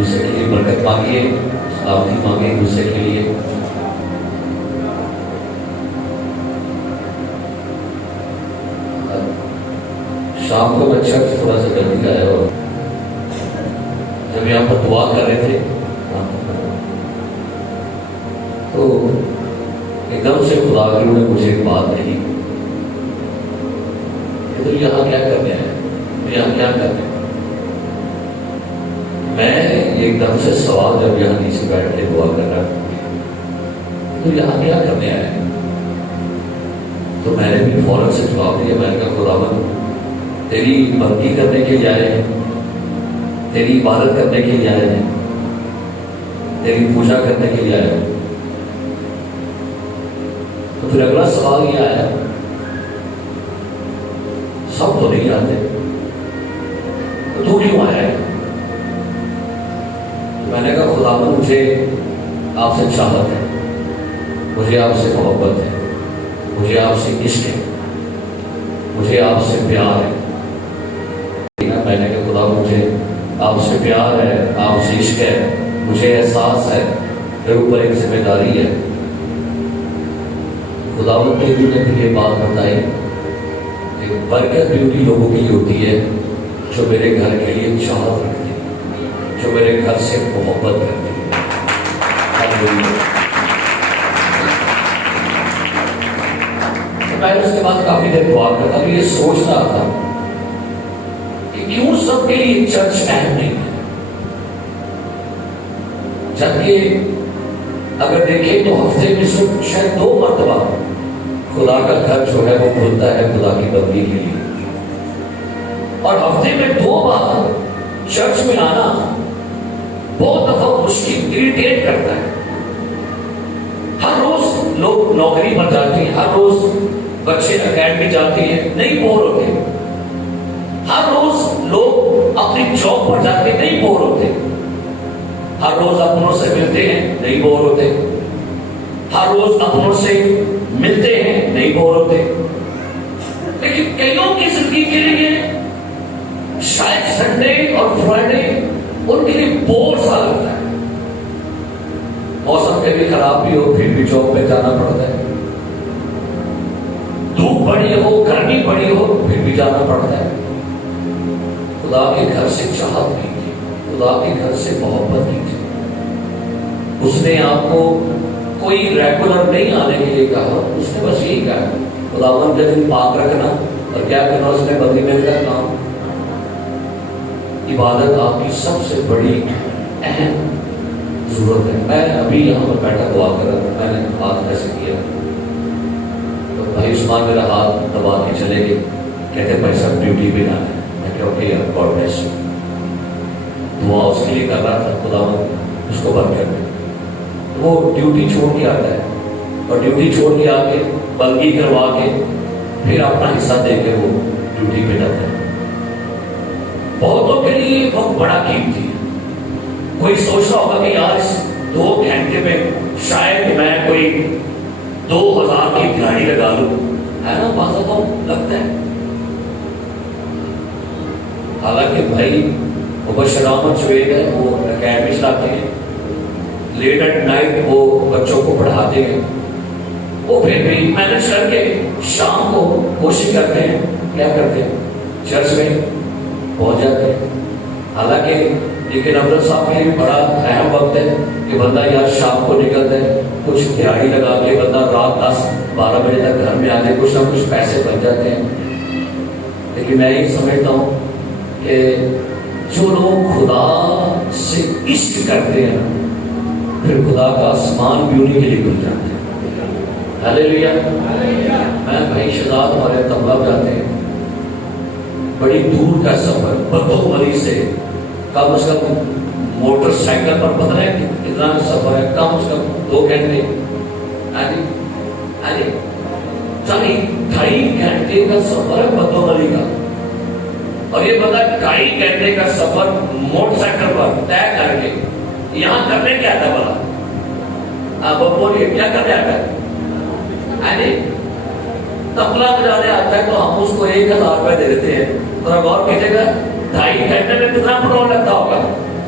دوسرے کے لیے برکت مانگیے، آمین مانگے دوسرے کے لیے۔ شام کو میں چرچ تھوڑا سا جلدی آیا اور جب یہاں پر دعا کر رہے تھے تو ایک دم سے خدا کی نے مجھے ایک بات کہی کہ تو یہاں کیا کرنے ہیں، یہاں کیا کرنے ہیں؟ میں ایک دم سے سوال جب یہاں نیچے بیٹھ کے دعا کر رہا تو یہاں کیا کرنے آئے ہیں؟ تو میں نے بھی فوراً سے جواب دیا، میں نے کہا خداوند تیری بندگی کرنے کے لیے آئے ہیں، تیری عبادت کرنے کے لیے آئے ہیں، تیری پوجا کرنے کے لیے آئے ہیں۔ تو پھر اگلا سوال یہ آیا، سب تو نہیں آتے تو کیوں آیا ہے؟ میں نے کہا خداوند مجھے آپ سے چاہت ہے، مجھے آپ سے محبت ہے، مجھے آپ سے عشق ہے، مجھے آپ سے پیار ہے۔ میں نے کہا خدا مجھے آپ سے پیار ہے، آپ سے عشق ہے، مجھے احساس ہے، میرے اوپر ایک ذمہ داری ہے۔ خداوند نے بھی یہ بات بتائی کہ برکت بھی انہی لوگوں کی ہوتی ہے جو میرے گھر کے لیے چاہت رکھتے ہیں، جو میرے گھر سے محبت کرتے ہیں۔ میں اس کے بعد کافی دیر دعا کرتا کہ یہ سوچ رہا تھا کہ کیوں سب کے لیے چرچ اہم نہیں ہے، جبکہ اگر دیکھیں تو ہفتے میں صرف شاید 2 مرتبہ خدا کا گھر جو ہے وہ کھلتا ہے خدا کی بندگی کے لیے، اور ہفتے میں 2 بار چرچ میں آنا بہت دفعہ مشکل اریٹیٹ کرتا ہے۔ ہر روز لوگ نوکری پر جاتے ہیں، ہر روز بچے اکیڈمی جاتے ہیں، نہیں بور ہوتے۔ ہر روز لوگ اپنی جاب پر جاتے ہیں، نہیں بور ہوتے۔ ہر روز اپنوں سے ملتے ہیں، نہیں بور ہوتے۔ ہر روز اپنوں سے ملتے ہیں، نہیں بور ہوتے۔ لیکن کئیوں کی زندگی کے لیے شاید سنڈے اور فرائیڈے ان کے لیے بور سا لگتا ہے۔ موسم کبھی خراب بھی ہو پھر بھی جاب پہ جانا پڑتا ہے، دھوپ بڑی ہو گرمی بڑی ہو پھر بھی جانا پڑتا ہے۔ خدا کے گھر سے چاہت کیجیے، خدا کے گھر سے محبت کیجیے۔ اس نے آپ کو کوئی ریگولر نہیں آنے کے لیے کہا، اس نے بس یہی کہا خداوند کا دن پاک رکھنا، اور کیا کرنا اس نے بندی میں کا کام۔ عبادت آپ کی سب سے بڑی اہم ضرورت ہے۔ میں ابھی یہاں پر بیٹھا دعا کر رہا تھا، میں نے ہاتھ ایسے کیا تو بھائی عثمان میرا ہاتھ دبا کے چلے گئے، کہتے بھائی صاحب ڈیوٹی پہ جانا ہے۔ میں کہا اوکے یار گاڈ بلیس یو۔ دعا اس کے لیے کر رہا تھا خداوند اس کو بند کر دے۔ وہ ڈیوٹی چھوڑ کے آتا ہے اور ڈیوٹی چھوڑ کے آ کے بندگی کروا کے پھر اپنا حصہ دے کے وہ ڈیوٹی پہ جاتا ہے۔ بہتوں کے لیے وقت بڑا قیمتی ہے۔ کوئی سوچ رہا ہوگا کہ یار اس 2 گھنٹے میں شاید میں کوئی 2000 کی دیہڑی لگا لوں، ہے نا، بعض دفعہ لگتا ہے۔ حالانکہ بھائی مبشر احمد شعیب ہے، وہ اکیڈمی چلاتے ہیں، لیٹ ایٹ نائٹ وہ بچوں کو پڑھاتے ہیں، وہ پھر بھی مینج کر کے شام کو کوشش کرتے ہیں، کیا کرتے ہیں، چرچ میں پہنچ جاتے ہیں۔ حالانکہ لیکن افضل صاحب کے لیے بڑا اہم وقت ہے کہ بندہ یار شام کو نکلتا ہے، کچھ دیہڑی لگا کے بندہ رات 10-12 بجے تک گھر میں آ کے کچھ نہ کچھ پیسے بن جاتے ہیں۔ لیکن میں یہ سمجھتا ہوں کہ جو لوگ خدا سے عشق کرتے ہیں پھر خدا کا آسمان بھی انہیں کے لیے کھل جاتا ہے۔ ہلیلویا۔ میں بھائی شہزاد ہمارے تبلا جاتے ہیں، بڑی دور کا سفر بدھو سے کم از کم موٹر سائیکل پر پتہ ہے کتنا سفر ہے، کم از کم 2 گھنٹے، 2.5 گھنٹے کا سفر ہے بدھو کا، اور یہ بندہ 2.5 گھنٹے کا سفر موٹر سائیکل پر طے کر کے یہاں کرنے کیا تھا بڑا؟ آپ بولیے کیا کرنے آتا ہے؟ تبلا بجانے آتا ہے تو ہم اس کو 1000 روپے دے دیتے ہیں۔ ذرا غور کیجیے گا 2.5 گھنٹے میں کتنا پیٹرول لگتا ہوگا؟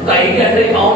2.5 گھنٹے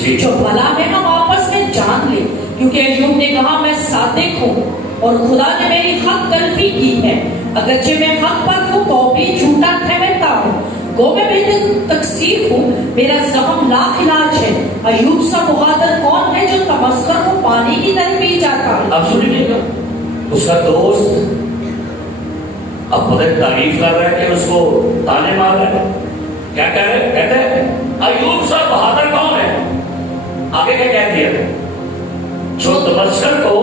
جی جو بھلا ہے ہم آپس میں جان لیں، کیونکہ ایوب نے کہا میں صادق ہوں اور خدا نے میری حق تلفی کی ہے، اگرچہ میں حق پر ہوں تو بھی جھوٹا ٹھہرتا ہوں، گو میں بے تقصیر ہوں، میرا زخم لا علاج ہے۔ ایوب سا بہادر کون ہے جو تمسخر کو پانی کی طرح پی جاتا ہے؟ اب سنیے گا، اس کا دوست اب خود تعریف کر رہا ہے کہ اس کو تانے مار رہا ہے، کیا کہہ رہے ہیں؟ کہتے ہیں ایوب سا بہادر کون ہے؟ آگے کیا کہہ دیا؟ جو تمسخر کو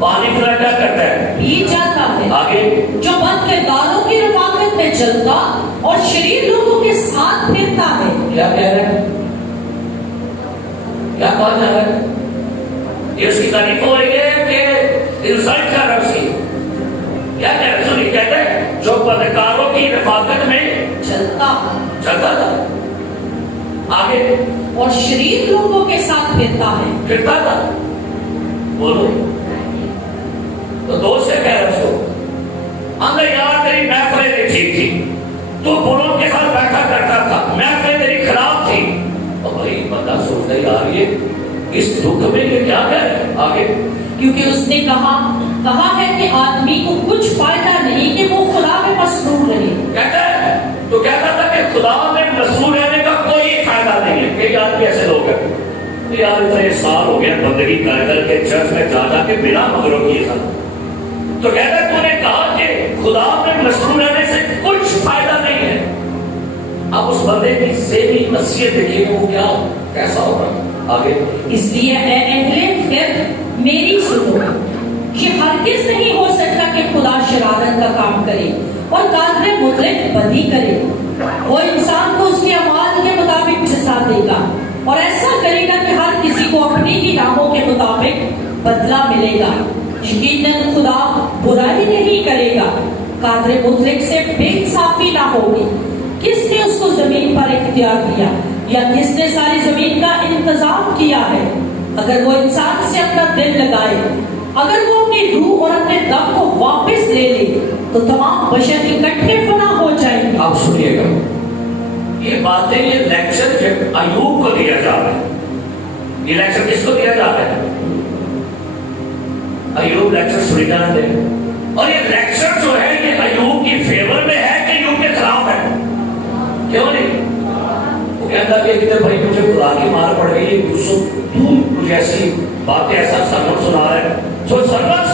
پانی پلا کیا کرتا ہے؟ پی جاتا ہے۔ آگے جو بد کرداروں کی رفاقت میں چلتا اور شریر لوگوں کے ساتھ پھرتا ہے۔ کیا کہہ رہے ہیں؟ کیا کہا جا رہا ہے؟ یہ اس کی تعریف ہو رہی ہے کہ انسلٹ کر رہا ہے اس کی؟ کیا کہہ رہے ہیں؟ سنیے، کہتے ہیں جو بدکاروں کی رفاقت میں چلتا تھا، آگے اور شریر لوگوں کے ساتھ پھرتا تھا، بولو تو دوست سے کہہ رہا اس کو، اندر یار تیری محفلیں ٹھیک تھی، تو بروں کے ساتھ بیٹھا کرتا تھا، محفلیں تیری خراب تھی۔ اور بھائی بندہ سوچتا یار یہ اس دکھ میں یہ کیا ہے؟ آگے کیونکہ اس نے کہا ہے کہ آدمی کو کچھ فائدہ نہیں کہ وہ خدا میں مسرور رہے۔ کہتا ہے تو کہتا تھا کہ خدا میں مسرور رہنے کا کوئی فائدہ نہیں ہے۔ کئی آدمی ایسے لوگ ہیں یار اتنے سال ہو گیا بندگی کر کے چرچ میں جا کے بنا مغرو کیے تھا، تو کہتا ہے تو نے کہا کہ خدا میں مسرور رہنے سے کچھ فائدہ نہیں ہے۔ اب اس بندے کی ذہنی نصیحت دیکھیے وہ کیا کیسا ہوگا؟ آگے اس لیے اے اہل خیر میری سنو، یہ ہرگز نہیں ہو سکتا کہ خدا شرارت کا کام کرے اور قادر مطلق بدی کرے۔ وہ انسان کو اس کے اعمال کے مطابق جزا دے گا اور ایسا کرے گا کہ ہر کسی کو اپنی ہی راہوں کے مطابق بدلہ ملے گا۔ یقیناً خدا برائی نہیں کرے گا، قادر مطلق سے بے انصافی نہ ہوگی۔ کس نے اس کو زمین پر اختیار دیا یا کس نے ساری زمین کا انتظام کیا ہے؟ اگر وہ انسان سے اپنا دل لگائے، اگر وہ اپنی روح اور اپنے دم کو واپس لے لے تو تمام بشر اکٹھے فنا ہو جائیں گے۔ آپ سنیے گا، یہ باتیں یہ لیکچر جب ایوب کو دیا جا رہا ہے، یہ لیکچر کس کو دیا جا رہا ہے؟ ایوب لیکچر سنی جانا دے، اور یہ لیکچر جو ہے یہ ایوب کی فیور میں ہے کہ ایوب کے خلاف ہے؟ کیوں نہیں؟ وہ کہتا کہ کہتے بھائی مجھے خدا کی مار پڑ گئی، تو مجھے ایسی باتیں ایسا سرمن سنا رہا ہے۔ تو سرمن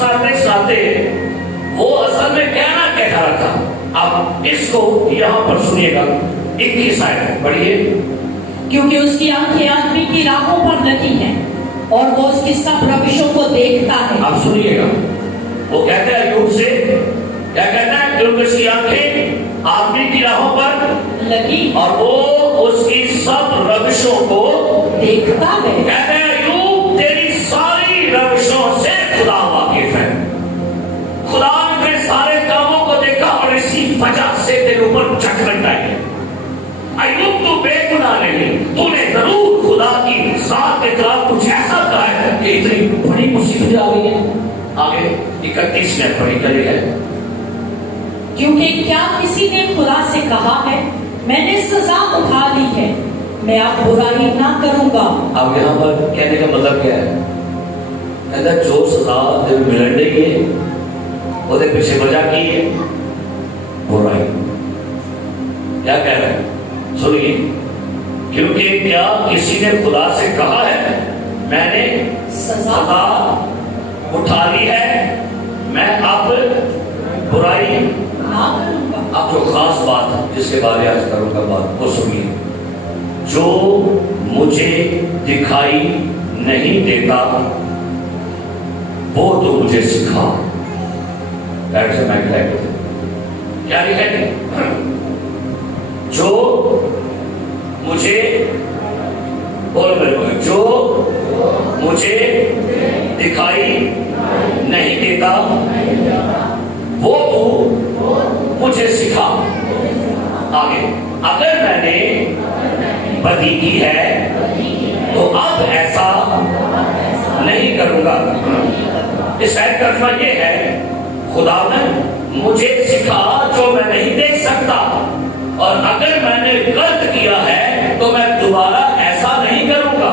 سناتے وہ اصل میں کہنا کہہ رہا تھا۔ اب اس کو یہاں پر سنیے گا، 21 آیت پڑھیے۔ کیونکہ اس کی آنکھیں آدمی کی راہوں پر لگی ہیں اور وہ اس کی سب روشوں کو دیکھتا ہے۔ اب سنیے گا، وہ کہتے ہیں ایوب سے کیا کہتا ہے؟ کیونکہ اس کی آنکھیں آدمی کی راہوں پر لگی اور وہ اس کی سب روشوں کو دیکھتا ہے۔ کہتے ہیں ایوب تیری ساری روشوں سے خدا واقف ہے، خدا نے تیرے سارے کاموں کو دیکھا اور اسی وجہ سے تیرے اوپر ججمنٹ آئی ہے۔ ایوب تو بے گناہ نہیں، تو نے ضرور خدا کی ذات کے خلاف کچھ ایسا کہا ہے کہ اتنی بڑی مصیبت آ گئی ہے۔ آگے 31 میں پڑھی گئی ہے، کیونکہ کیا کسی نے خدا سے کہا ہے میں نے سزا اٹھا لی ہے، میں اب برائی نہ کروں گا۔ اب یہاں پر کہنے کا مطلب کیا ہے؟ کہتا ہے جو سزا جب ملن رہی ہے وہ پیچھے وجہ کی ہے برائی۔ کیا کہہ رہے ہیں؟ سنیے، کیونکہ کیا کسی نے خدا سے کہا ہے میں نے سزا اٹھا لی ہے، میں اب برائی نہ کروں گا۔ اب جو خاص بات ہے جس کے بارے آج کروں گا بات وہ سنیے، جو مجھے دکھائی نہیں دیتا وہ تو مجھے سکھا۔ کیا لکھا ہے؟ جو مجھے بولو میرے کو، جو مجھے دکھائی نہیں دیتا وہ تو مجھے سکھا۔ آگے، اگر میں نے بدی کی ہے تو اب ایسا نہیں کروں گا۔ اس آیت کا ترجمہ یہ ہے خدا نے مجھے سکھا جو میں نہیں دیکھ سکتا، اور اگر میں نے غلط کیا ہے تو میں دوبارہ ایسا نہیں کروں گا۔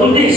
19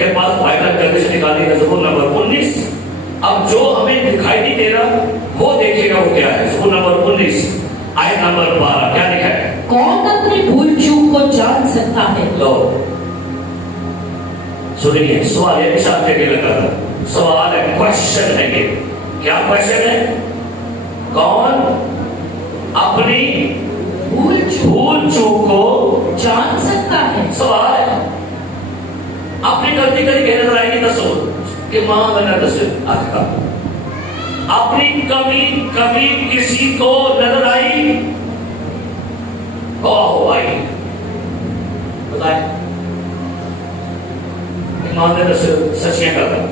کے پاس بائبل جلدی سے نکالی زبور نمبر 19. اب جو ہمیں دکھائی نہیں دے رہا وہ دیکھے گا وہ کیا ہے. زبور نمبر 19 آیت نمبر 12 کیا لکھا ہے؟ کون اپنی بھول چوک کو جان سکتا ہے؟ لو سنیے, سوال یہ نشان کے لگا تھا. سوال ہے, کوشچن ہے. یہ کیا کوشچن ہے؟ کون اپنی بھول چوک کو جان سکتا ہے؟ سوال ہے. اپنی غلطی کری کہ نظر آئے گی دسو کہ ماں بنا دسو آخر اپنی کمی کبھی کسی کو نظر آئی ہو آئی بتائیں ایمان نے دسو سچیاں کرتا.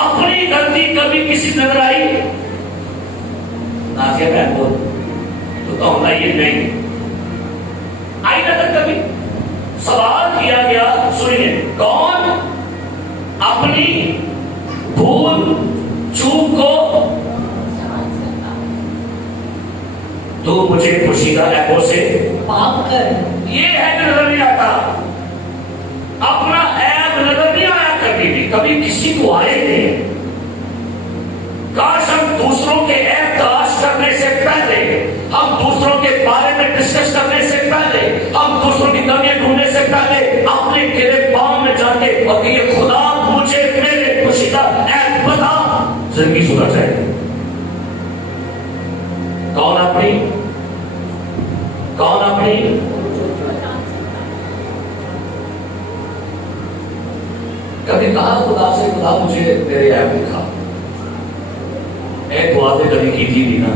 اپنی غلطی کبھی کسی نظر آئی نازیہ بہن بول تو کہوں یہ نہیں آئی نظر کبھی. سوال کیا گیا سنیے, کون اپنی بھول چوک کو تو مجھے پوشیدہ ایپوں سے پاک کر. یہ ہے نظر نہیں آتا. اپنا ایپ نظر نہیں آیا کبھی بھی, کبھی کسی کو آئے نہیں. کاش ہم دوسروں کے ایپ تلاش کرنے سے پہلے, ہم دوسروں کے بارے میں ڈسکس کرنے سے پہلے, ہم دوسروں کی کمیاں ڈھونڈنے سے پہلے اپنے گرے پاؤں میں جا کے اور کہ یہ خدا مجھے میرے پوشیدہ ایپ بتا, زندگی سدھر جائے. کون اپنی کبھی کہا خدا سے خدا مجھے میرے ایپ دکھا. ایک دعا تو کبھی کی تھی نا,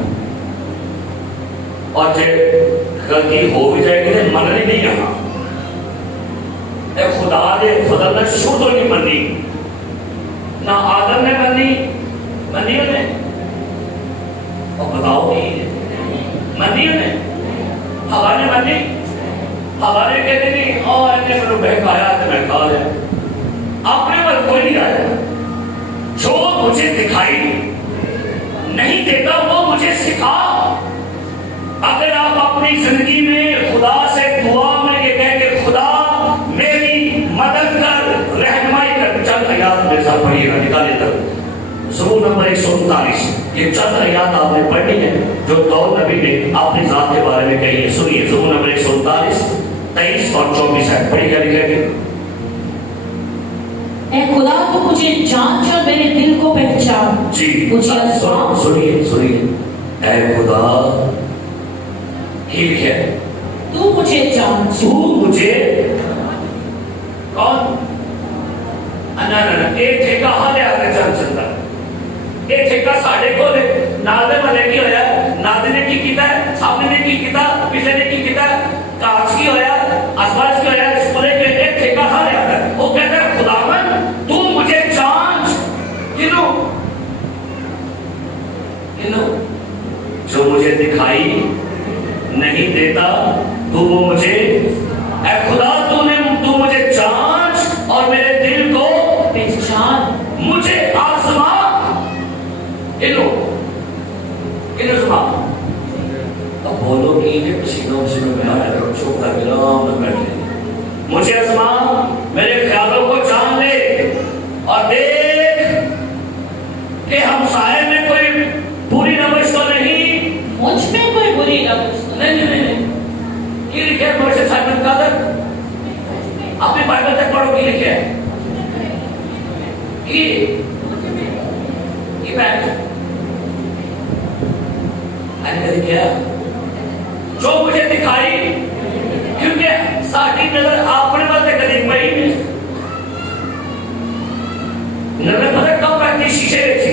اور جو غلطی ہو بھی جائے گی من نہیں یہاں خدا نے فضل نے شروع تو نہیں منی, نہ آدم نے منی انہیں. اور بتاؤ نہیں منی انہیں, ہوا نے منی, ہوا نے کہتے نہیں اور انہیں میں بہکایا تو میں کھا لیا. اپنے پر کوئی نہیں آیا. جو مجھے دکھائی نہیں دیتا وہ مجھے سکھا. اگر آپ اپنی زندگی میں خدا سے دعا میں یہ کہیں کہ خدا میری مدد کر, رہنمائی کر, چند آیات میرے ساتھ پڑھیے گا, نکالے تک. زبور نمبر 139 یہ چند آیات آپ نے پڑھنی ہے جو داؤد نبی نے اپنی ذات کے بارے میں کہی ہے. سنیے زبور نمبر 139 23 اور 24 ہے. پڑھی کیا لکھا ہے؟ اے خدا تو مجھے جانچ اور میرے دل کو پہچان. جی سنیے اے خدا ٹھیک ہے تو مجھے جانچ. تو مجھے کون ایک ٹھیکہ ہالے آگے چل سکتا ہے. ایک ٹھیکہ ساڑھے کو نادے ملے کی ہویا, نادے نے کی کیتا ہے, سامنے نے کی کیتا, پچھلے نے کی کیتا, کاغذ کی ہویا, اسواج کی ہویا, اس پورے کے ایک ٹھیکہ ہالے آگا. وہ کہتا ہے خداوند تو مجھے جانچ. جو مجھے دکھائی نہیں دیتا تو وہ مجھے, اے خدا تو مجھے جانچ اور میرے دل کو پہچان. مجھے آزما. اب بولو کہ یہ پسینوں میں آیا تھا, چوک کر کے رام میں بیٹھے. مجھے آزما, میرے خیالوں کو جان لے اور دیکھ کہ ہم سائے میں کوئی بری روش تو نہیں, مجھ میں کوئی بری روش نہیں. کی لکھے موسیٰ سائمن قادر اپنی بائبل تک پڑھو. کی لکھے کی بات کیا جو مجھے دکھائی, کیونکہ ساڑھی نظر اپنے بلتے قدیم بھائی نظر پتہ کب پہنی شیشے رہتی.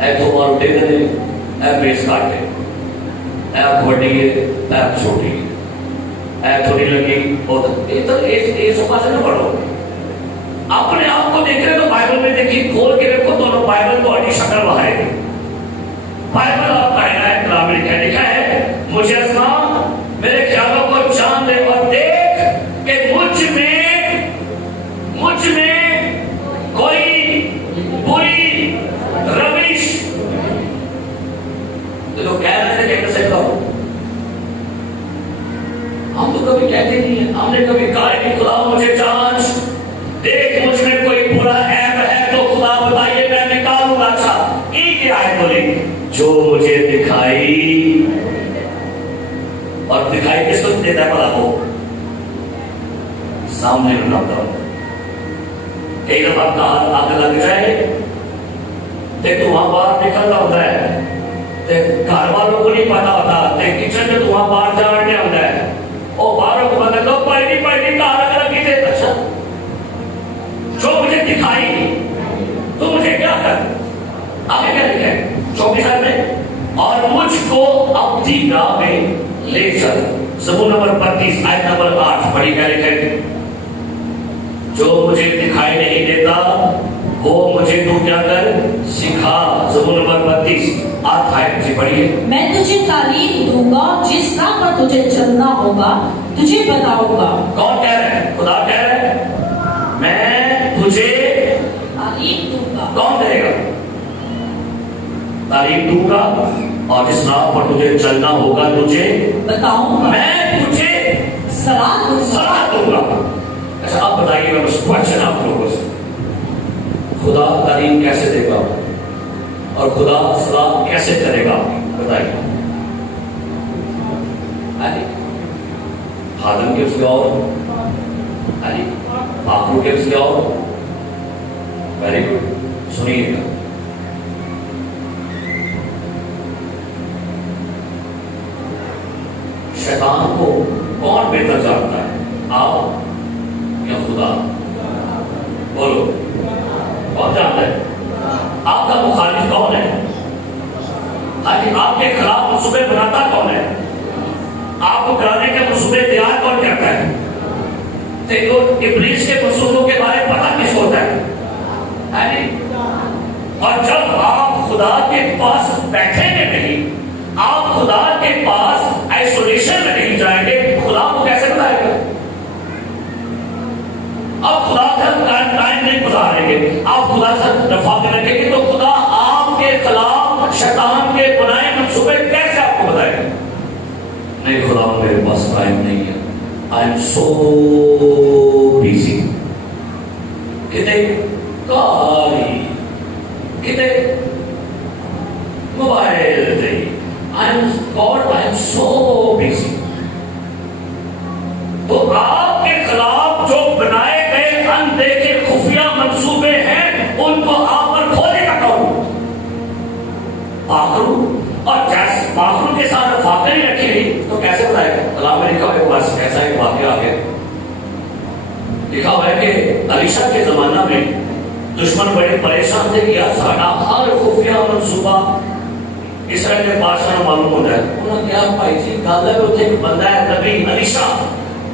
اے تو اور دے دے, اے بیس کاٹے, اے بڑی ہے, اے چھوٹی ہے, اے تھوڑی لگی. یہ سو پاسے نہ پڑھو. اپنے آپ کو دیکھ رہے تو بائبل میں دیکھیں, کھول کے رکھو دونوں بائبل کو اڈی شکل بہائے گی. بائبل آپ کا کلام میں لکھا ہے مجھے آزما, میرے خیالوں کو جان لے اور دیکھ کہ مجھ میں کوئی بری روش. لوگ کہہ رہے ہیں کہ کیسے کہو, ہم تو کبھی کہتے نہیں ہیں. ہم نے کبھی کہا کہ خدا مجھے جانچ, دیکھ مجھ دیتا ہے بلا کو سامنے میں لاتا ہوں. کئی دفعہ کار آگ لگ جائے تے تو وہاں باہر نکلنا ہوتا ہے تے گھر والوں کو نہیں پتا ہوتا تے کچن میں تو وہاں باہر جانے ہوتا ہے. اور باہروں کو پتا لو پڑھی کار اگر لگی تھے. اچھا جو مجھے دکھائی تو مجھے کیا کر آگے کیا لکھا ہے 24 میں اور مجھ کو اپنی راہ میں لے چل. زبور نمبر 32 آیت نمبر 8 پڑھی کیا لکھا ہے؟ جو مجھے دکھائی نہیں دیتا وہ مجھے تو کیا کر سکھا. زبور نمبر 32 8 آیت جی پڑھیے. میں تجھے تعلیم دوں گا جس راہ پر تجھے چلنا ہوگا تجھے بتاؤں گا. کون کہہ رہا ہے؟ خدا کہہ رہا ہے میں تجھے تعلیم دوں گا. کون کہے گا؟ تعلیم دوں گا اور جس راہ پر تجھے چلنا ہوگا تجھے بتاؤں گا. میں تجھے صلاح دوں گا. صلاح دوں گا. اچھا آپ بتائیے گا بس کوشچن آپ لوگوں سے خدا تعلیم کیسے دے گا اور خدا صلاح کیسے کرے گا بتائیے. آدم کے سے اور باپو کے سے اور ویری گڈ سنیے گا. شیطان کو کون بہتر جانتا ہے آپ یا خدا؟ بولو کون جانتا ہے؟ آپ کا مخالف کون ہے؟ آپ کے خلاف منصوبے بناتا کون ہے؟ آپ کو کرانے کے منصوبے تیار کون کرتا ہے؟ ابلیس کے منصوبوں کے بارے میں پتہ کس ہوتا ہے؟ اور جب آپ خدا کے پاس بیٹھیں گے نہیں، آپ خدا کے پاس آئسولیشن میں نہیں جائیں گے، خدا کو کیسے بتائے گا؟ آپ خدا سے ٹائم نہیں گزاریں گے، آپ خدا سے رفاقت رکھیں گے تو خدا آپ کے خلاف شیطان کے بنائے منصوبے کیسے آپ کو بتائے گا؟ نہیں خدا میرے پاس ٹائم نہیں ہے، آئی ایم سو بیزی. کتنے کاری کتنے mobile they God, I am so busy. تو آپ کے خلاف جو بنائے گئے اندیکھے خفیہ منصوبے ہیں ان کو آپ پر کھولے گا کون؟ آخرو. اور جیسے آخرو کے ساتھ رفاقت نہیں رکھی گئی تو کیسے بتائے گا؟ کلام میں لکھا ہے بس ایسا ایک واقعہ آ گیا. لکھا ہوا ہے کہ علیشہ کے زمانہ میں دشمن بڑے پریشان تھے کہ ساڑھا ہر خفیہ منصوبہ اسرائیل کے بادشاہ کو معلوم ہو جائے. انہوں نے کیا بھائی جی گالہ میں اتنے ایک بندہ ہے نبی علیشہ،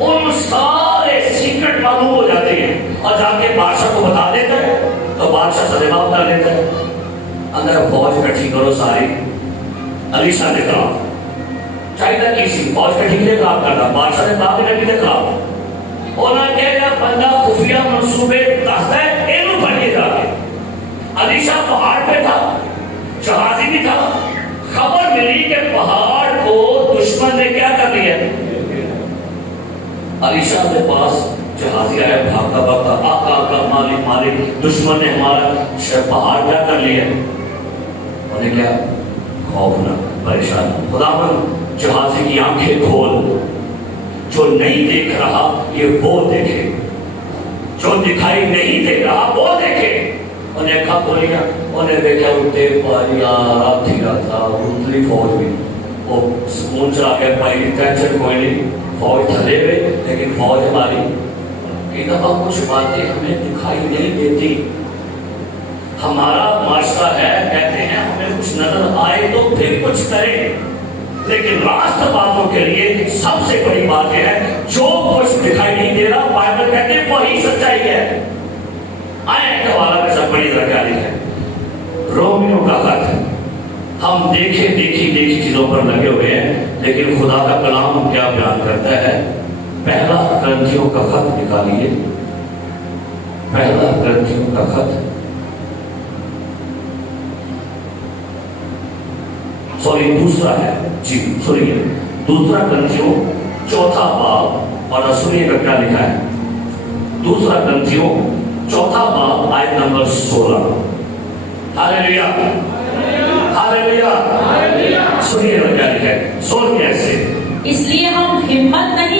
ان سارے سیکرٹ معلوم ہو جاتے ہیں اور جا کے بادشاہ کو بتا دیتا ہے تو بادشاہ سلیمہ بتا لیتا ہے. اندر فوج اکٹھی کرو ساری علیشہ کے خلاف. چاہیے کسی فوج اکٹھی کے خلاف کرنا، بادشاہ نے کہا کہ نبی کے خلاف. انہوں نے کہا بندہ خفیہ منصوبے دستا ہے اینو پڑھیے جا کے. علیشہ پہاڑ پہ تھا، جہازی بھی تھا. خبر ملی کہ پہاڑ کو دشمن نے کیا کر لیا. علیشہ کے پاس جہازی آیا بھاگتا بھاگتا، آقا آقا مالک مالک دشمن نے ہمارا پہاڑ کیا کر لیا. انہیں کیا خوف نہ پریشان. خداوند جہازی کی آنکھیں کھول، جو نہیں دیکھ رہا یہ وہ دیکھے، جو دکھائی نہیں دے رہا وہ دیکھے. انہیں کھا کھولیا، انہیں دیکھا اٹھتے پاری رات تھی رات تھا اتلی فوج بھی وہ سکون چلا گیا. پہلی ٹینشن کوئی نہیں، فوج تھلے ہوئے لیکن فوج ہماری. کئی دفعہ کچھ باتیں ہمیں دکھائی نہیں دیتی. ہمارا معاشرہ ہے کہتے ہیں ہمیں کچھ نظر آئے تو پھر کچھ کریں، لیکن راست باتوں کے لیے سب سے بڑی بات یہ ہے جو کچھ دکھائی نہیں دے رہا بائبل کہتے ہیں وہی سچائی ہے. آئے ایک حوالہ میں سب بڑی درکاری ہے رومیو کا خط. ہم دیکھی چیزوں پر لگے ہوئے ہیں لیکن خدا کا کلام کیا بیان کرتا ہے. پہلا کرنتھیوں کا خط نکالیے، پہلا کرنتھیوں کا خط، سوری دوسرا ہے جی سنیے، دوسرا کرنتھیوں 4 باب اور سنیے کا کیا لکھا ہے. دوسرا کرنتھیوں 4 باب آیت نمبر 16. ہاللیلویا ہاللیلویا. سنیے کا کیا لکھا ہے، سن کیسے. اس لیے ہم ہمت نہیں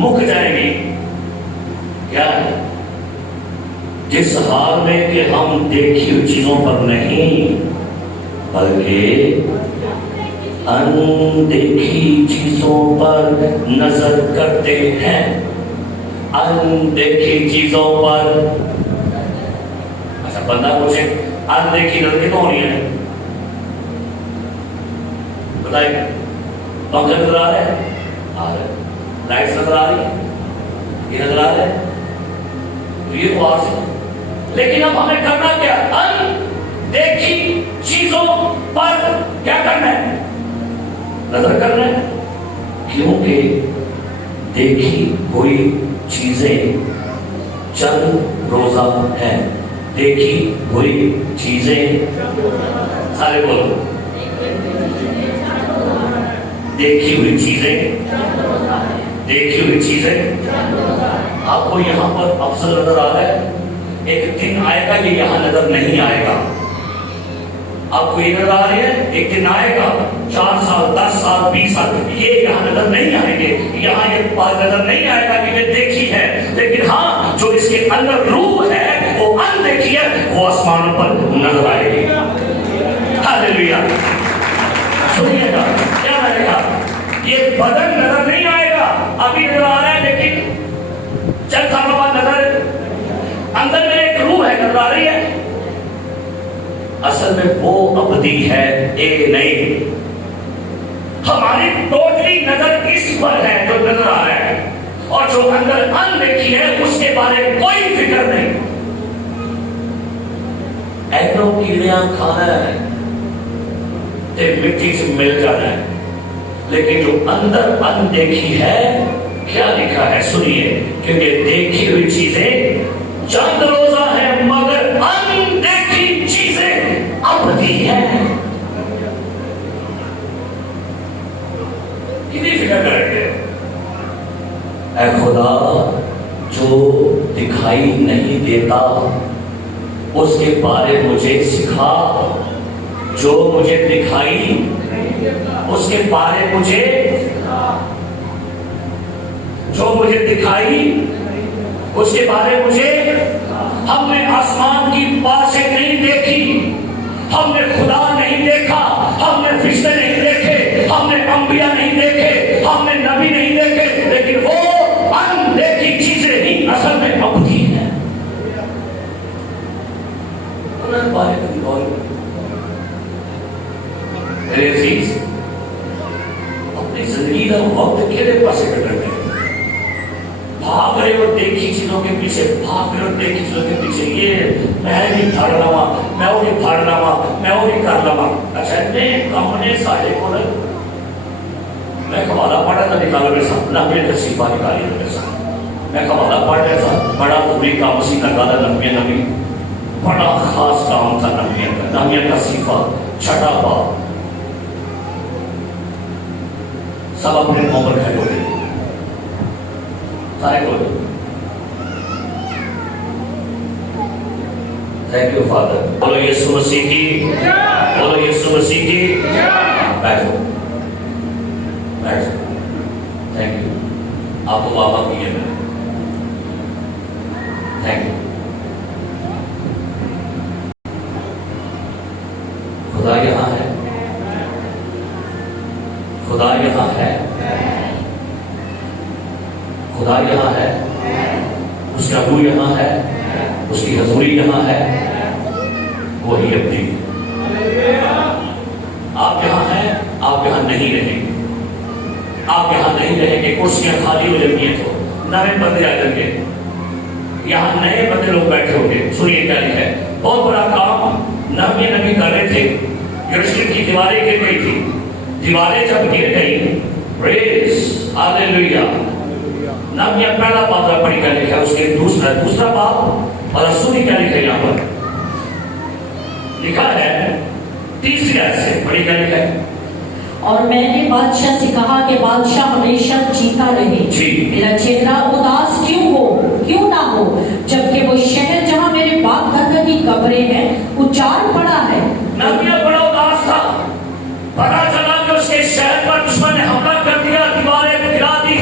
مک جائیں گی. کیا ہے؟ جس حال میں کہ ہم دیکھی ہوئی چیزوں پر نہیں بلکہ اندیکھی چیزوں پر نظر کرتے ہیں. اندیکھی چیزوں پر. اچھا بندہ پوچھے اندیکھی نظر کتوں ہونی ہے؟ بتائیے. پنکھا نظر آ رہا ہے؟ آ رہا ہے. لائٹس نظر آ رہی ہے؟ یہ نظر آ رہا ہے؟ تو یہ تو آج ہے. لیکن اب ہمیں کرنا کیا؟ اندیکھی چیزوں پر کیا کرنا ہے؟ نظر کرنا ہے. کیونکہ دیکھی ہوئی چیزیں چند روزہ ہیں. دیکھی ہوئی چیزیں سارے بولو. دیکھی ہوئی چیزیں دیکھی ہوئی چیزیں. آپ کو یہاں پر افضل نظر آ رہا ہے. ایک دن آئے گا یہ یہاں نظر نہیں آئے گا. آپ کو یہ نظر آ رہی ہے ایک دن آئے گا 4 سال 10 سال 20 سال یہ یہاں نظر نہیں آئیں گے. یہاں یہ بات نظر نہیں آئے گا کہ یہ دیکھی ہے. لیکن ہاں جو اس کے اندر روح ہے وہ اندیکھی ہے وہ آسمان پر نظر آئے گی. ہاللیلویا. سنیے گا کیا میں نے کہا. یہ بدن نظر نہیں آئے گا. ابھی نظر آ رہا ہے لیکن چند سالوں بعد نظر اندر میں ایک روح ہے نظر آ رہی ہے. اصل میں وہ ابدی ہے اے نہیں. ہماری ٹوٹلی نظر اس پر ہے جو نظر آ رہا ہے اور جو اندر اندیکھی ہے اس کے بارے میں کوئی فکر نہیں. ایگرو کیڑیاں کھانا ہے تے مٹی سے مل جانا ہے. لیکن جو اندر اندیکھی ہے کیا لکھا ہے سنیے. کیونکہ دیکھی ہوئی چیزیں چند روزہ ہیں مگر اندیکھی چیزیں ابدی ہیں. کتنی فکر کریں گے. اے خدا جو دکھائی نہیں دیتا اس کے بارے مجھے سکھا. جو مجھے دکھائی اس کے بارے مجھے جو مجھے دکھائی اس کے بارے مجھے. ہم نے آسمان کی بارشیں نہیں دیکھی. ہم نے خدا نہیں دیکھا. ہم نے فرشتے نہیں دیکھے. ہم نے انبیاء نہیں دیکھے. ہم نے نبی نہیں دیکھے. لیکن وہ اندیکھی چیزیں ہی اصل میں ابدی ہیں. میرے عزیز اپنی زندگی کا وقت کھیلے پاسے کر رہے ہیں. بھاگ رہے ہو دیکھی چیزوں کے پیچھے. بھاگ رہے ہو دیکھی چیزوں کے پیچھے. یہ میں نہیں پھاڑ لوا میں وہ نہیں پھاڑ لوا میں وہ نہیں کر لوا. اچھا میں کم نے سارے کو میں کمالا پڑھا تھا نکالو میرے ساتھ نبی کا صفا نکالی میرے ساتھ. میں کمالا پڑھ رہا تھا. بڑا ضروری کام اسی نکالا نبی بڑا خاص کام تھا نبی کا صفا چھٹا باب. سب اپنے عمر کھڑے ہو گئے سارے کو. Thank you father. بولو یسوع مسیح کی. بولو یسوع مسیح کی. بیٹھو بیٹھو. Thank you. آپ کو بابا کیے میں. Thank you. خدا یہاں ہے. خدا یہاں ہے. خدا یہاں ہے. اس کا روح یہاں ہے. اس کی حضوری یہاں ہے. وہی ابدی. آپ یہاں ہیں. آپ یہاں نہیں رہیں گے. آپ یہاں نہیں رہیں گے. کرسیاں خالی ہو جائیں گی تو نئے بندے آ جائیں گے. یہاں نئے بندے لوگ بیٹھے ہوں گے. سنیے کیا ہے. بہت بڑا کام نبی کر رہے تھے. یروشلم کی دیواریں گر گئی تھی. دیواریں جب گر گئی پریز ہاللیلویا. نبی پہلا باب پڑھی کر لکھا. اس کے دوسرا باب اور رسولی کیا لکھا یہاں پر لکھا ہے. تیسری آیت سے پڑھی کر لکھا ہے. اور میں نے بادشاہ سے کہا کہ بادشاہ ہمیشہ جیتا رہے. میرا چہرہ اداس کیوں نہ ہو جبکہ وہ شہر جہاں میرے باپ دادا کی قبریں ہیں اجاڑ پڑا ہے. نبی بڑا اداس تھا. پتا چلا کہ اس کے شہر پر دشمن نے حملہ کر دیا. دیواریں گرا دی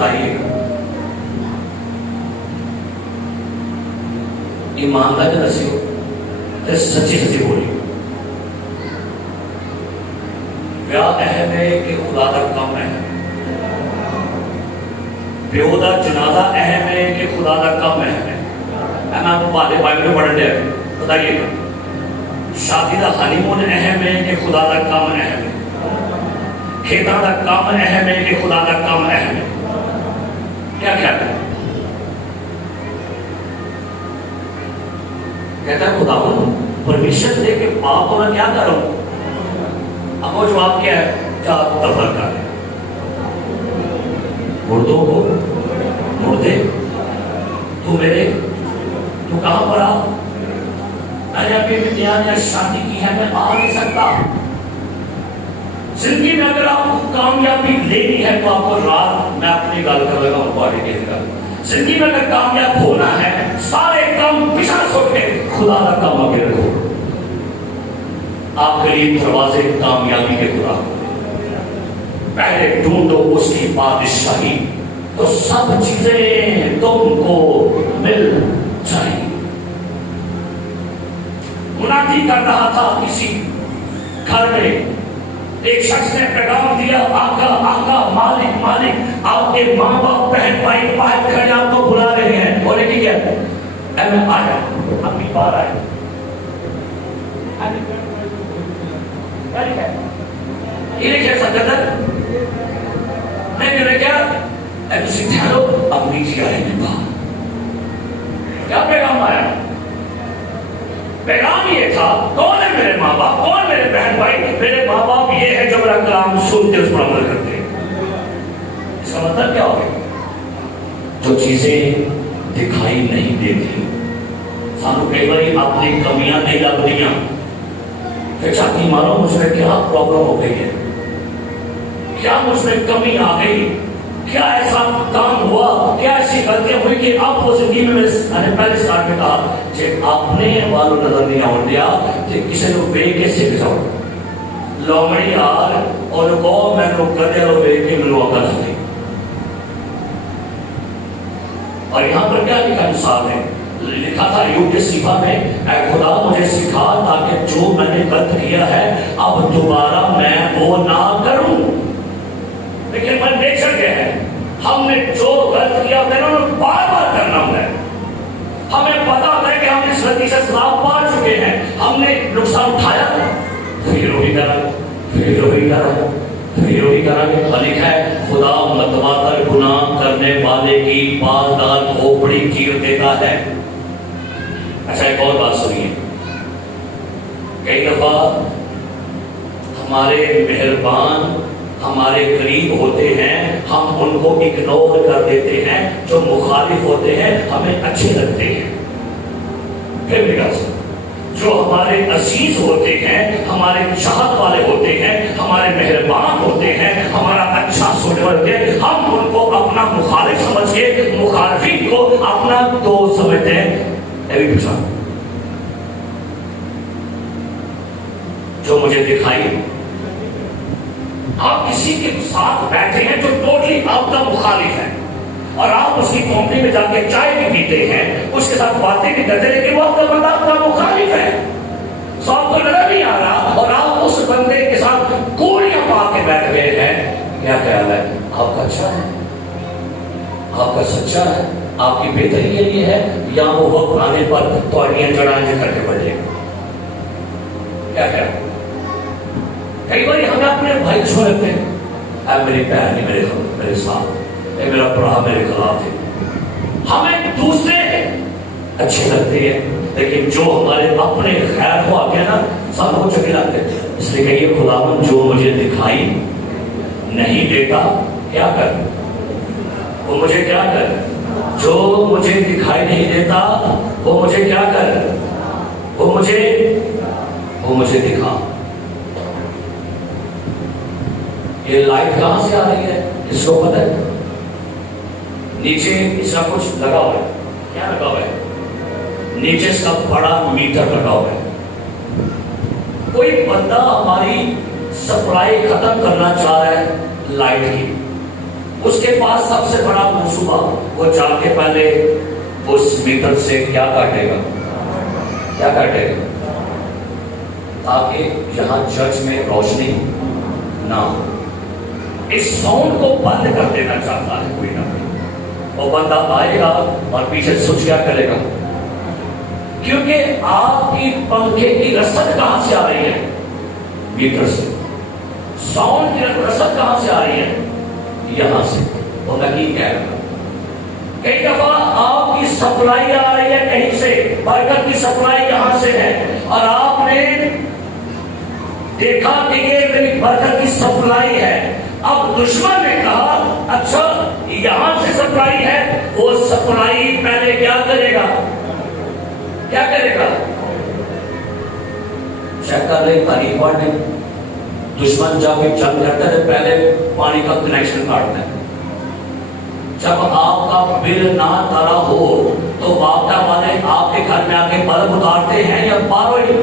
بتائیے گا ایماندار دسی ہو تو سچی سچی بولی بیاہ اہم ہے کہ خدا دا کم ہے پیو دا جنازہ اہم ہے کہ خدا دا کم اہم ہے میں آپ کو بائبل میں پڑھنے ہیں بتائیے گا شادی دا ہانی مون اہم ہے کہ خدا دا کم اہم ہے کھیتاں دا کم اہم ہے کہ خدا دا کم اہم ہے کیا خیال ہے کہتا ہے خدا پرمیشن دے کے باپ کو میں کیا کروں اب وہ جواب کیا ہے کیا دفن کر مردوں کو مردے تو میرے تو کہاں پر آ میں نے ابھی امتحان یا شادی کی ہے میں آ نہیں سکتا زندگی میں اگر آپ کو کامیابی لینی ہے تو آپ کو رات میں اپنی گل کر لگا اور باڈی کے گل زندگی میں اگر کامیاب ہونا ہے سارے کام پیچھے چھوڑ کے خدا کا کام آگے رکھو آپ کے لیے دروازے کامیابی کے خدا پہلے ڈھونڈو اس کی بادشاہی تو سب چیزیں تم کو مل جائیں گی منادی کر رہا تھا کسی گھر میں ایک شخص نے پیغام دیا آقا آقا مالک مالک آپ کے ماں باپ بہن بھائی باہر کھڑے آپ کو بلا رہے ہیں اور ایک کیا اے میں آیا اپنی بار آئے یہ لکھے سجدر میں کیا اے تسی ٹھہرو اپنی جی آئے نے باہر کیا پیغام آیا پیغام یہ تھا کون ہے میرے ماں باپ کون میرے بہن بھائی میرے ماں باپ یہ ہے جو میرا کلام سنتے اس پر عمل کرتے اس کا مطلب کیا ہوگا جو چیزیں دکھائی نہیں دیتی سانو کئی باری اپنی کمیاں نہیں لگتیاں پھر چاہتی مانو مجھ میں کیا پرابلم ہو گئی ہے کیا مجھ میں کمی آ گئی کیا ایسا کام ہوا کیا ایسی غلطیاں ہوئی کہ آپ کو زندگی میں میں نے پہلے سٹارٹ میں کہا کہ اپنے والوں نظر نہیں آن دیا کہ کسی کو بے کے سکھ جاؤ لومڑی آر اور کو میں نے گدے اور بے کے منو عقل آتی اور یہاں پر کیا لکھا مثال ہے لکھا تھا ایوب کے صفحہ میں اے خدا مجھے سکھا تاکہ جو میں نے غلط کیا ہے اب دوبارہ میں وہ نہ کروں لیکن میں نیچر کے ہے ہم نے جو غلط کیا ہوتا ہے انہوں بار بار کرنا ہوتا ہے ہمیں پتا ہوتا ہے کہ ہم اس غلطی سے سزا پا چکے ہیں ہم نے نقصان اٹھایا پھر وہی کرا پھر وہی کرا پھر وہی کرا اور لکھا ہے خدا متواتر گناہ کرنے والے کی بال دال کھوپڑی چیر دیتا ہے اچھا ایک اور بات سنیے کئی دفعہ ہمارے مہربان ہمارے قریب ہوتے ہیں ہم ان کو اگنور کر دیتے ہیں جو مخالف ہوتے ہیں ہمیں اچھے لگتے ہیں پھر بھی جو ہمارے عزیز ہوتے ہیں ہمارے چاہت والے ہوتے ہیں ہمارے مہربان ہوتے ہیں ہمارا اچھا سوچنے والے ہیں ہم ان کو اپنا مخالف سمجھ کے مخالفین کو اپنا دوست سمجھتے ہیں جو مجھے دکھائی آپ کسی کے ساتھ بیٹھے ہیں جو ٹوٹلی آپ کا مخالف ہے اور آپ اس کی کمپنی میں جا کے چائے بھی پیتے ہیں اس کے ساتھ باتیں بھی کرتے لیکن وہ آپ کا بندہ آپ کا مخالف ہے سو آپ کو نظر نہیں آ رہا اور آپ اس بندے کے ساتھ گولیاں پا کے بیٹھ گئے ہیں کیا خیال ہے آپ کا اچھا ہے آپ کا سچا ہے آپ کی بہتری کے لیے ہے یا وہ وقت آنے پر توڑیاں چڑھائیں کر کے بڑھے کیا خیال ہے کئی بار ہمیں اپنے بھائی چھوڑ لگتے ہیں اے میری بہن نہیں میرے ساتھ اے میرا برا میرے خلاف ہے ہمیں دوسرے اچھے لگتے ہیں لیکن جو ہمارے اپنے خیر ہو آگے نا سب کو چکے لگتے ہیں اس لیے کہیے خداوند جو مجھے دکھائی نہیں دیتا کیا کر وہ مجھے کیا کر جو مجھے دکھائی نہیں دیتا وہ مجھے کیا کر وہ مجھے دکھا یہ لائٹ کہاں سے آ رہی ہے اس کو پتہ ہے نیچے اس کا کچھ لگا ہوا ہے کیا لگا ہوا ہے نیچے اس کا بڑا میٹر لگا ہوا ہے کوئی بندہ ہماری سپلائی ختم کرنا چاہ رہا ہے لائٹ کی اس کے پاس سب سے بڑا منصوبہ، وہ جا کے پہلے اس میٹر سے کیا کاٹے گا، کیا کاٹے گا، تاکہ یہاں چرچ میں روشنی نہ ہو۔ اس ساؤنڈ کو بند کر دینا چاہتا ہے کوئی نہ کوئی۔ وہ بندہ آئے گا اور پیچھے سوچ کیا کرے گا، کیونکہ آپ کی پنکھے کی رسد کہاں سے آ رہی ہے، میٹر سے۔ ساؤنڈ کی رسد کہاں سے آ رہی ہے، یہاں سے۔ وہ نہیں کہہ رہا، کئی دفعہ آپ کی سپلائی آ رہی ہے کہیں سے، برکت کی سپلائی یہاں سے ہے، اور آپ نے دیکھا کہ یہ میری برکت کی سپلائی ہے۔ اب دشمن نے کہا اچھا یہاں سے سپلائی ہے، وہ سپلائی پہلے کیا کرے گا، کیا کرے گا، چیک کر لیں تاریخ پڑھنے۔ دشمن جب جنگ کرتا ہے پہلے پانی کا کنیکشن کاٹتا ہے۔ جب آپ کا بل نہ تارا ہو تو باپتا والے آپ کے گھر میں آ کے بلب اتارتے ہیں یا باروئی؟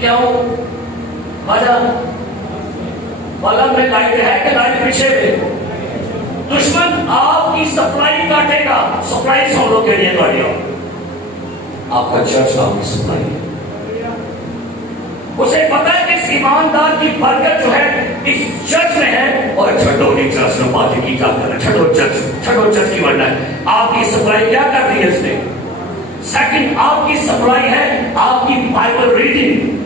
کیوں وجہ؟ بلب میں لائٹ ہے کہ لائٹ پیچھے میں؟ دشمن آپ کی سپلائی کاٹے گا۔ سپلائی سوڑوں کے لیے دوڑی ہو، آپ کا چرچ آپ کی سپلائی ہے۔ اسے پتا ہے کہ اس ایماندار کی برکت جو ہے اس چرچ میں ہے، اور چھٹو کی چرچ میں بات کی جا کر چھٹو چرچ کی ورنہ ہے۔ آپ کی سپلائی کیا کر دی ہے اس نے؟ سیکنڈ، آپ کی سپلائی ہے آپ کی بائبل ریڈنگ،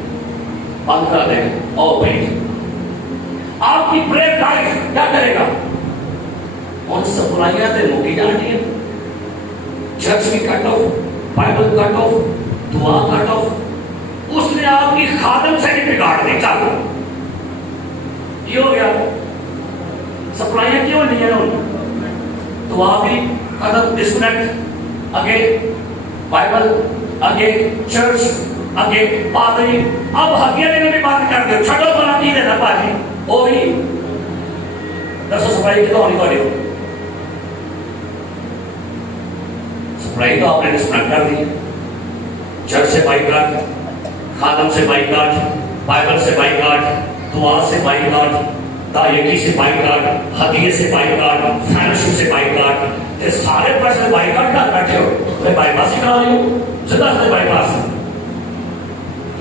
بند کر دیں اوپن۔ آپ کی پریئر لائف کیا کرے گا؟ اور سپلائیاں تے موکی جانتی ہیں، چرچ کی cut off, Bible cut off, دعا کٹ آف۔ اس نے آپ کی خادم سے بھی بگاڑ دی۔ چلو کیوں ہو گیا؟ سپلائیاں کیوں نہیں ہیں؟ دعا بھی ختم، ڈسکنیکٹ، آگے بائبل، آگے چرچ، آگے پادری۔ اب ہتھیار نے بھی بات کر دو، چھٹو بنا نہیں دینا پاجی وہ بھی دسو سپلائی کی تو ہونی پڑی ہو۔ سپلائی تو آپ نے ڈسکنیکٹ کر دی، چرچ سے بائیکاٹ، خادم سے بائیکاٹ، بائبل سے بائیکاٹ، دعا سے بائیکاٹ، دائیکی سے بائیکاٹ، ہدیے سے بائیکاٹ، فیلوشپ سے بائیکاٹ۔ یہ سارے پرسن بائیکاٹ کر بیٹھے ہو، تمہیں بائی پاس ہی کرا رہی ہو، زندہ سے بائی پاس۔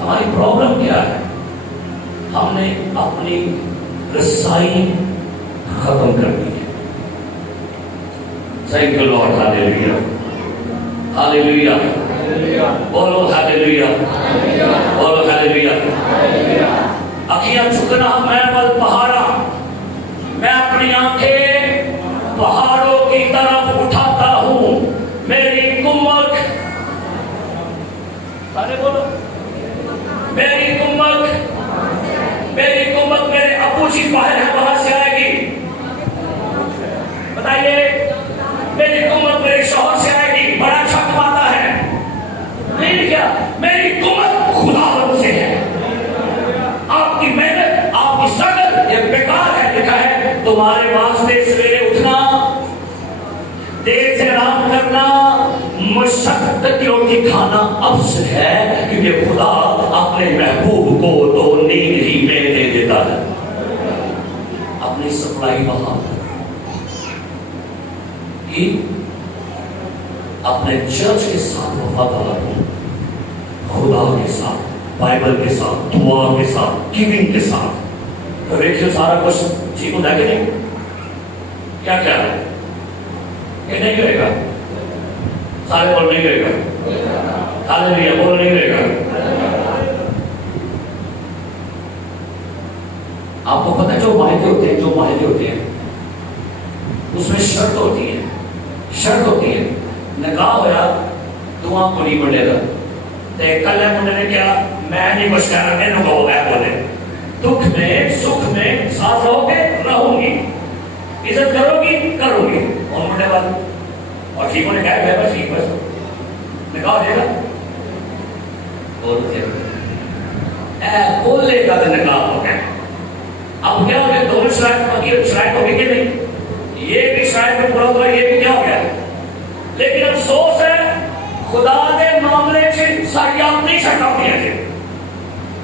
ہماری پرابلم کیا ہے؟ ہم نے اپنی رسائی ختم کر دی ہے۔ تھینک یو لارڈ، ہاللیلویا، ہاللیلویا، بولو ہاللیلویا، بولو ہاللیلویا۔ اکھیاں چکنا میں بل پہاڑا، میں اپنی آنکھیں پہاڑوں کی طرف اٹھاتا ہوں، میری کمک، ارے بولو، میری کمک میرے ابو جی باہر ہے وہاں سے آئے گی۔ بتائیے، میری کمک میرے شوہر سے آئے گی۔ بڑا چھک پاتا ہے نہیں کیا؟ میری کمک خدا سے ہے۔ آپ کی محنت، آپ کی سٹرگل یہ بیکار ہے۔ لکھا ہے تمہارے واسطے سویرے اٹھنا، دیر سے آرام کرنا، مشقت کی روٹی کھانا افضل ہے، کیونکہ خدا اپنے محبوب کو تو نیند ہی میں دے دیتا ہے۔ اپنی سپلائی بہا کہ اپنے چرچ کے ساتھ وفادار ہو، خدا کے ساتھ، بائبل کے ساتھ، دعا کے ساتھ، گیونگ کے ساتھ۔ تو دیکھیے سارا کچھ ٹھیک ہوتا ہے کہ نہیں؟ کیا کیا ہے کہ نہیں کرے گا؟ سارے بول نہیں کرے گا، ہاللیلویا بول نہیں کرے گا۔ آپ کو پتہ ہے جو معاہدے ہوتے ہیں اس میں شرط ہوتی ہے نکاح ہوا دعا کو نہیں بڑھے گا تے کل منڈے نے کیا میں نہیں کچھ کہنا، میں نے کہو اے بولے دکھ میں سکھ میں ساتھ رہو گے، رہوں گی، عزت کرو گی، کرو گی، اور منڈے بعد اور ٹھیک ہونے کہا ہے بس ٹھیک، بس نکاح ہو جائے گا، بولے گا تو نکاح ہو گیا۔ اب کیا ہو گیا؟ دونوں شرائط ہو گئی کہ نہیں؟ یہ بھی شرائط میں پورا ہوا، یہ بھی کیا ہو گیا؟ لیکن افسوس ہے خدا دے معاملے سے ساری اپنی شرط ہوتی ہے،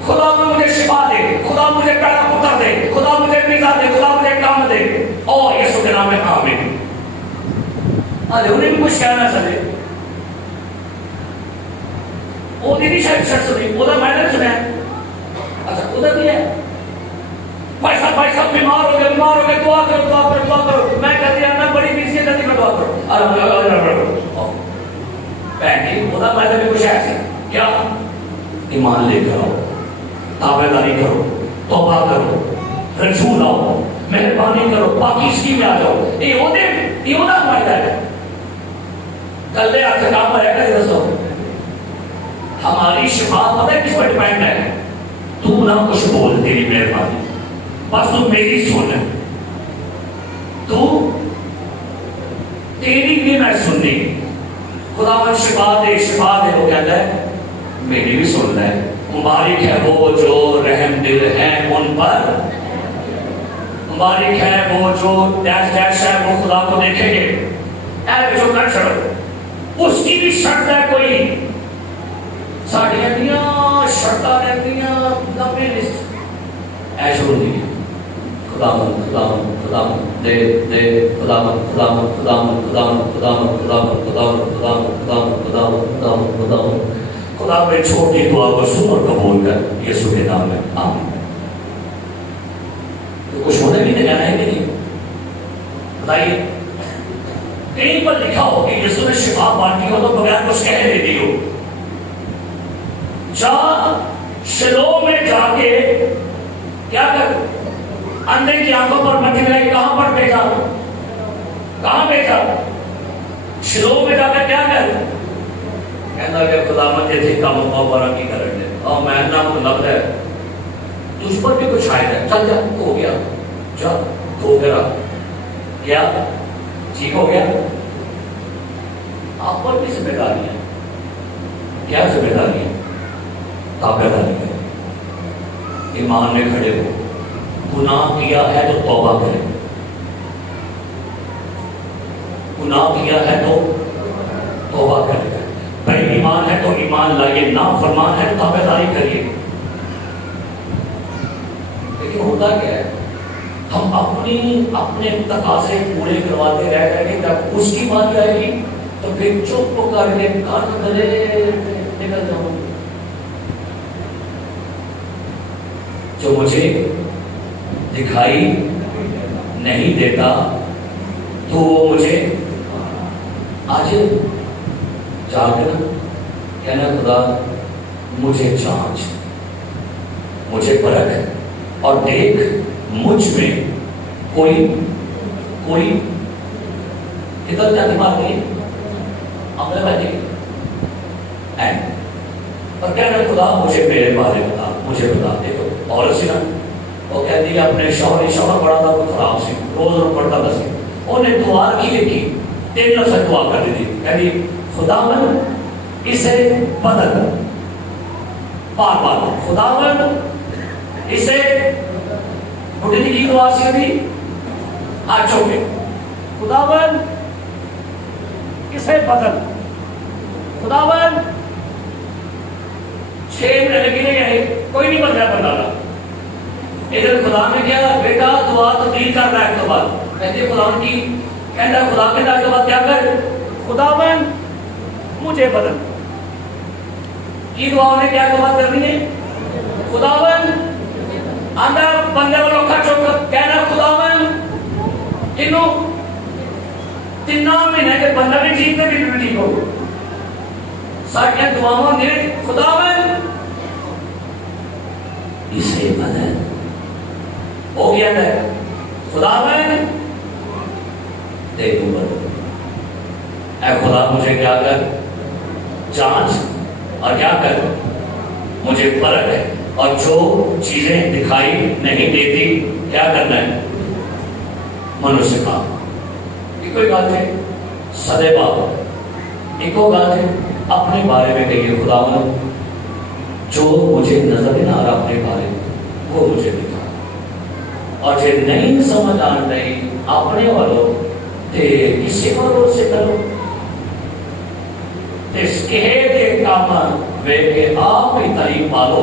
خدا مجھے شفا دے، خدا مجھے پیدا پتر دے، خدا مجھے ویزا دے، خدا مجھے کام دے، اور یسوع کے نام میں آمین۔ انہیں بھی کچھ کہنا چاہتے، وہ نہیں شاید شرط سنی، ادھر میں نے سنا ہے، اچھا ادھر بھی ہے، بھائی صاحب بیمار ہو گئے، دعا کرو، میں کہہ دیا میں بڑی بیزی ہے، جلدی میں دعا کرو، پہنی ادھر میں نے بھی کچھ ایسے کیا، ایمان لے کر آؤ، تابعداری کرو، توبہ کرو، رجوع لاؤ، مہربانی کرو، پاکیزگی میں آ جاؤ، یہ ہونا فائدہ ہے۔ کل لے آتے کام پر ہے کہ دسو ہماری شفا پتہ ہے کس پر ڈیپینڈ ہے؟ تو نہ کچھ بول، تیری مہربانی، بس تو میری سن، تو تیری بھی میں سننی، خدا من شفا دے وہ کہتا ہے میری بھی سن ہے۔ مبارک ہے وہ جو رحم دل ہیں ان پر، مبارک ہے وہ جو ڈیش ڈیش ہے وہ خدا کو دیکھیں گے، اے جو کر چھڑو، اس کی بھی شرط ہے کوئی، ساڑھیاں دیاں شرطاں رہتیاں لمبی لسٹ، اے چھوڑ دی خدا من دے خدا من خدا میں چھوٹی دعا کو سن اور قبول کر، یسوع کے نام میں آمین۔ تو کچھ ہونے بھی نہیں جانا ہے کہ نہیں؟ بتائیے کہیں پر لکھا ہو کہ یسوع نے شفا بانٹی ہو تو بغیر کچھ کہہ دے دی ہو؟ جا شلو میں جا کے کیا کر، اندھے کی آنکھوں پر مٹی ملائی، کہاں پر بھیجا، کہاں بھیجا؟ شلو میں جا کے کیا کر، کہنا کہ خدا مجھے تھی کام پر کی کرنے، اور میں نام تو لگ ہے تجھ پر بھی کچھ شاید ہے، چل جا ہو گیا، جا ہو گیا، ٹھیک ہو گیا۔ آپ پر بھی ذمہ داری ہے، کیا ذمہ داری ہے؟ تابعداری کریں، ایمان میں کھڑے ہو، گناہ کیا ہے تو توبہ کریں، گناہ کیا ہے تو توبہ کریں، بے ایمان ہے تو ایمان لائیے، نافرمان ہے تو تابعداری کریے۔ لیکن ہوتا کیا ہے، ہم اپنے تقاضے پورے کرواتے رہ جائیں گے، جب اس کی بات آئے گی تو پھر چپ کر کے کان کھلے نکل جاؤں۔ جو مجھے دکھائی نہیں دیتا تو وہ مجھے آج جا کر کہنا خدا مجھے جانچ، مجھے پرکھ اور دیکھ مجھ میں کوئی ادھر جاتی بات نہیں، عمل میں نہیں، اور کہنا خدا مجھے میرے بارے بتا، مجھے بتا۔ دیکھو اور سی نا وہ کہتی ہے اپنے شوہر پڑا تھا کوئی خراب سی، روز پڑھتا تھا سی، انہیں دعا کی لکھی 3 لفظ دعا کر دی تھی، کہتی خداوند اسے بدل، بار بار خداوند اسے بڑھے کی دعا سی تھی آنچوں میں، خداوند اسے بدل، خداوند 6 مہینے لگے نہیں آئے، کوئی نہیں بدلا بندہ، ادھر خدا نے کیا بیٹا دعا تبدیل کر رہا ہے، تو بعد کہتے خدا کی کہتا خدا کے دعا کے بعد کیا کر، خداوند مجھے بدل، یہ دعا نے کیا دعا کرنی ہے، خداوند اندر بندے والوں کا چوک کہنا خداوند تینوں مہینے کے بندہ بھی ٹھیک بھی ٹھیک ہو، ساڑھیاں دعاؤں نے خداوند اسے بدل ہو گیا ہے، خداوند دے دوں بدل، اے خدا مجھے کیا کر، جانچ اور کیا کر، مجھے پرکھ اور جو چیزیں دکھائی نہیں دیتی کیا کرنا ہے، منو سے کام۔ یہ کوئی بات ہے سدے باپ، ایک اور بات ہے اپنے بارے میں کہیے خداوند جو مجھے نظر نہ آ رہا اپنے بارے میں وہ مجھے دکھا، اور جو نہیں سمجھ آ رہی اپنے والوں تے کسی والوں سے کرو، تے کہے دے کام وے کہ آپ ہی تعلیم پالو،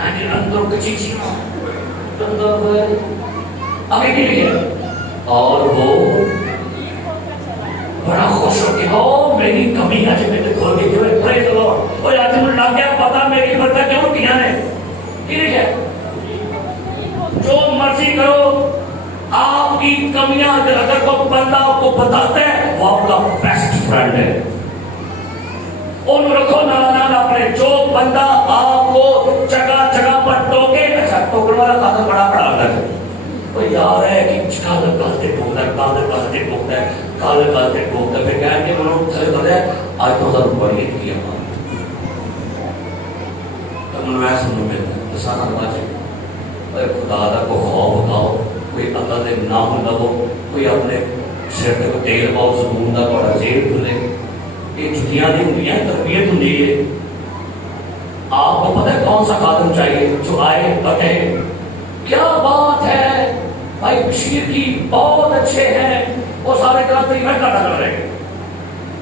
اندر کچی آگے کے لیے اور وہ بڑا خوش ہو گیا میری کمی آج میں نے کھول دی پریز لارڈ اور آج مجھے لگ گیا پتا میری برکت کیوں کیا ہے ٹھیک ہے جو مرضی کرو آپ کی کمیاں اگر کوئی بندہ آپ کو بتاتا ہے وہ آپ کا بیسٹ فرینڈ ہے ان رکھو نانا اپنے جو بندہ آپ کو جگہ جگہ پر ٹوکے اچھا ٹوکنے والا خاتم بڑا بڑا آتا ہے وہ یار ہے کہ کالے کالتے ٹوکتا ہے کالے کالتے ٹوکتا ہے کالے کالتے ٹوکتا ہے پھر کہیں کہ انہوں تھلے بڑھے آج تو ذرا بڑی کیا تو انہوں نے سنوں میں سانا باجے اے خدا دا کو خوف اٹھاؤ کوئی اللہ دے نام لو کوئی اپنے سر پہ تیل پاؤ زبون دا بڑا زیر کھلے یہ چھٹیاں دی ہوئی ہیں تربیت ہوئی ہے آپ کو پتہ ہے کون سا خادم چاہیے جو آئے اور کہے کیا بات ہے بھائی بشیر کی بہت اچھے ہیں وہ سارے کرتے ہی بیٹھا کر رہے ہیں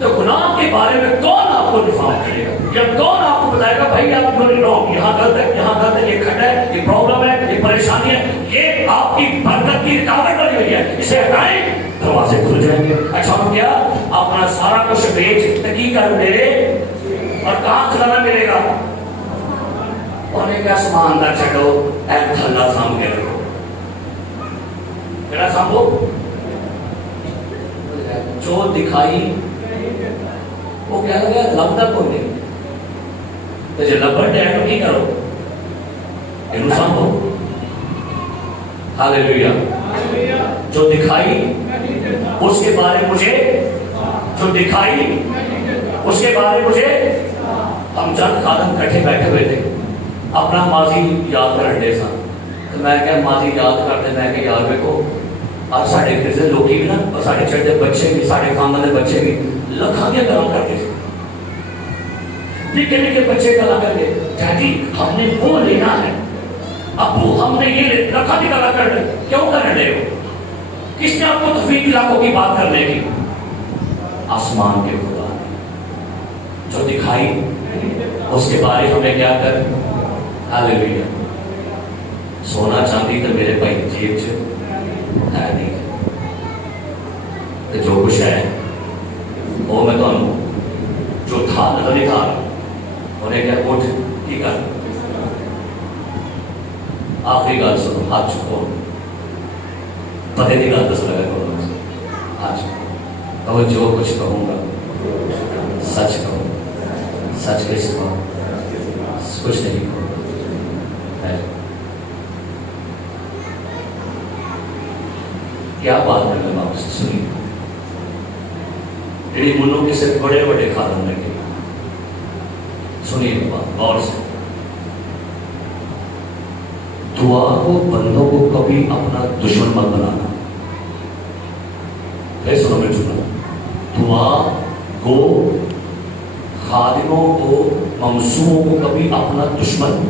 تو گناہ کے بارے میں کون آپ کو دفاع کرے گا جب کون آپ کو بتائے گا بھائی آپ کو رونگ یہاں غلط ہے یہاں غلط ہے یہ کھڈا ہے یہ پرابلم ہے یہ پریشانی ہے یہ آپ کی برکت کی رکاوٹ بنی ہوئی ہے اسے ہٹائیں دروازے کھل جائیں گے اچھا ہم کیا اپنا سارا کچھ بیچ تکی کر میرے اور کہاں کھلانا ملے گا انہیں کیا سامان نہ چھڑو اے تھلا سام کے رکھو میرا سامو جو دکھائی وہ کیا لگا لبدا کوئی نہیں تو جو لبڑ ہے تو کی کرو انہوں سامو ہاللیلویہ جو دکھائی اس کے بارے مجھے جو دکھائی اس کے بارے مجھے ہم چند خادم کٹھے بیٹھے ہوئے تھے اپنا ماضی یاد کرن دے سن تو میں کہا ماضی یاد کرتے میں کہ یار دیکھو آج ساڑھے کسی لوگی بھی نا اور ساڑھے چڑھتے بچے بھی ساڑھے خاندان دے بچے بھی لکھاں کے گلاں کرتے تھے نکے نکے بچے گلاں کر کے ڈیڈی ہم نے وہ لینا ہے ابو ہم نے یہ لکھاں کی گلاں کر لے کیوں کر رہے ہو کس نے آپ کو تفریق علاقوں کی بات کرنے کی آسمان کے خدا نے جو دکھائی اس کے بارے ہمیں کیا کر ہاللیلویہ سونا چاندی تو میرے بھائی جیب سے ہے نہیں کہ جو کچھ ہے وہ میں تو جو تھا نظر نہیں تھا انہیں کیا اٹھ کی کر آخری گل سنو ہاتھ چکو پتے کی گل دس لگا کرو آج کہو جو کچھ کہوں گا سچ کہو سچ کے سوا کچھ نہیں کہوں کیا بات ہے میں آپ سے سنی میری منوں کے صرف بڑے بڑے خادم لگے سنیے بات غور سے دعا کو بندوں کو کبھی اپنا دشمن مت بنانا پھر سنو میں چنا دعا کو خادموں کو ممسوحوں کو کبھی اپنا دشمن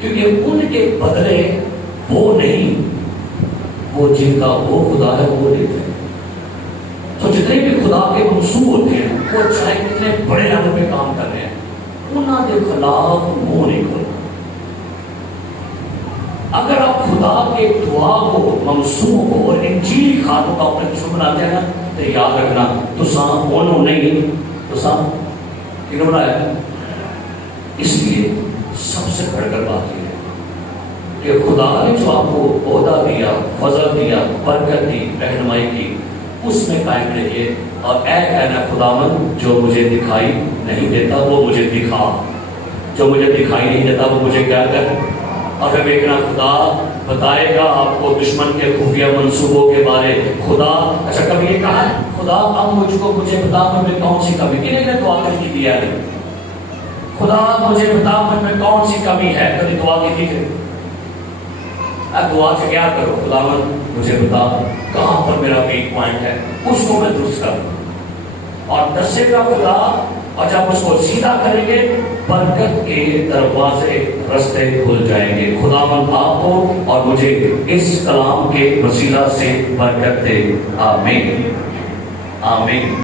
کیونکہ ان کے بدلے وہ نہیں وہ جن کا وہ خدا ہے وہ دیتے ہیں تو جتنے بھی خدا کے منصوب ہوتے ہیں وہ چاہے کتنے بڑے لیول پہ کام کر رہے ہیں انہوں کے خلاف منہ نہیں کھولنا اگر آپ خدا کے دعا کو منصوب کو اور انجیل خادموں کا اپنے دشمن بناتے ہیں نا تو یاد رکھنا تو سام انہوں نہیں تو سام کنہوں بنایا اس لیے سب سے بڑھ کر بات یہ ہے کہ خدا نے جو آپ کو عہدہ دیا فضل دیا برکت دی رہنمائی کی اس میں قائم رہیے اور اے کہنا خداوند جو مجھے دکھائی نہیں دیتا وہ مجھے دکھا جو مجھے دکھائی نہیں دیتا وہ مجھے کیا کر اور پھر دیکھنا خدا بتائے گا آپ کو دشمن کے خفیہ منصوبوں کے بارے خدا اچھا کبھی یہ کہا ہے خدا اب مجھے بتا میں کون سی کمی کنہیں نے دعا کر کی دیا ہے خدا مجھے بتا میں کون سی کمی ہے کبھی دعا کی تھی دعا سے کیا کرو خداوند مجھے بتا کہاں پر میرا ویک پوائنٹ ہے اس کو میں درست کروں اور دسے گا خدا اور جب اس کو سیدھا کریں گے برکت کے دروازے رستے کھل جائیں گے خداوند آپ کو اور مجھے اس کلام کے وسیلہ سے برکت دے آمین آمین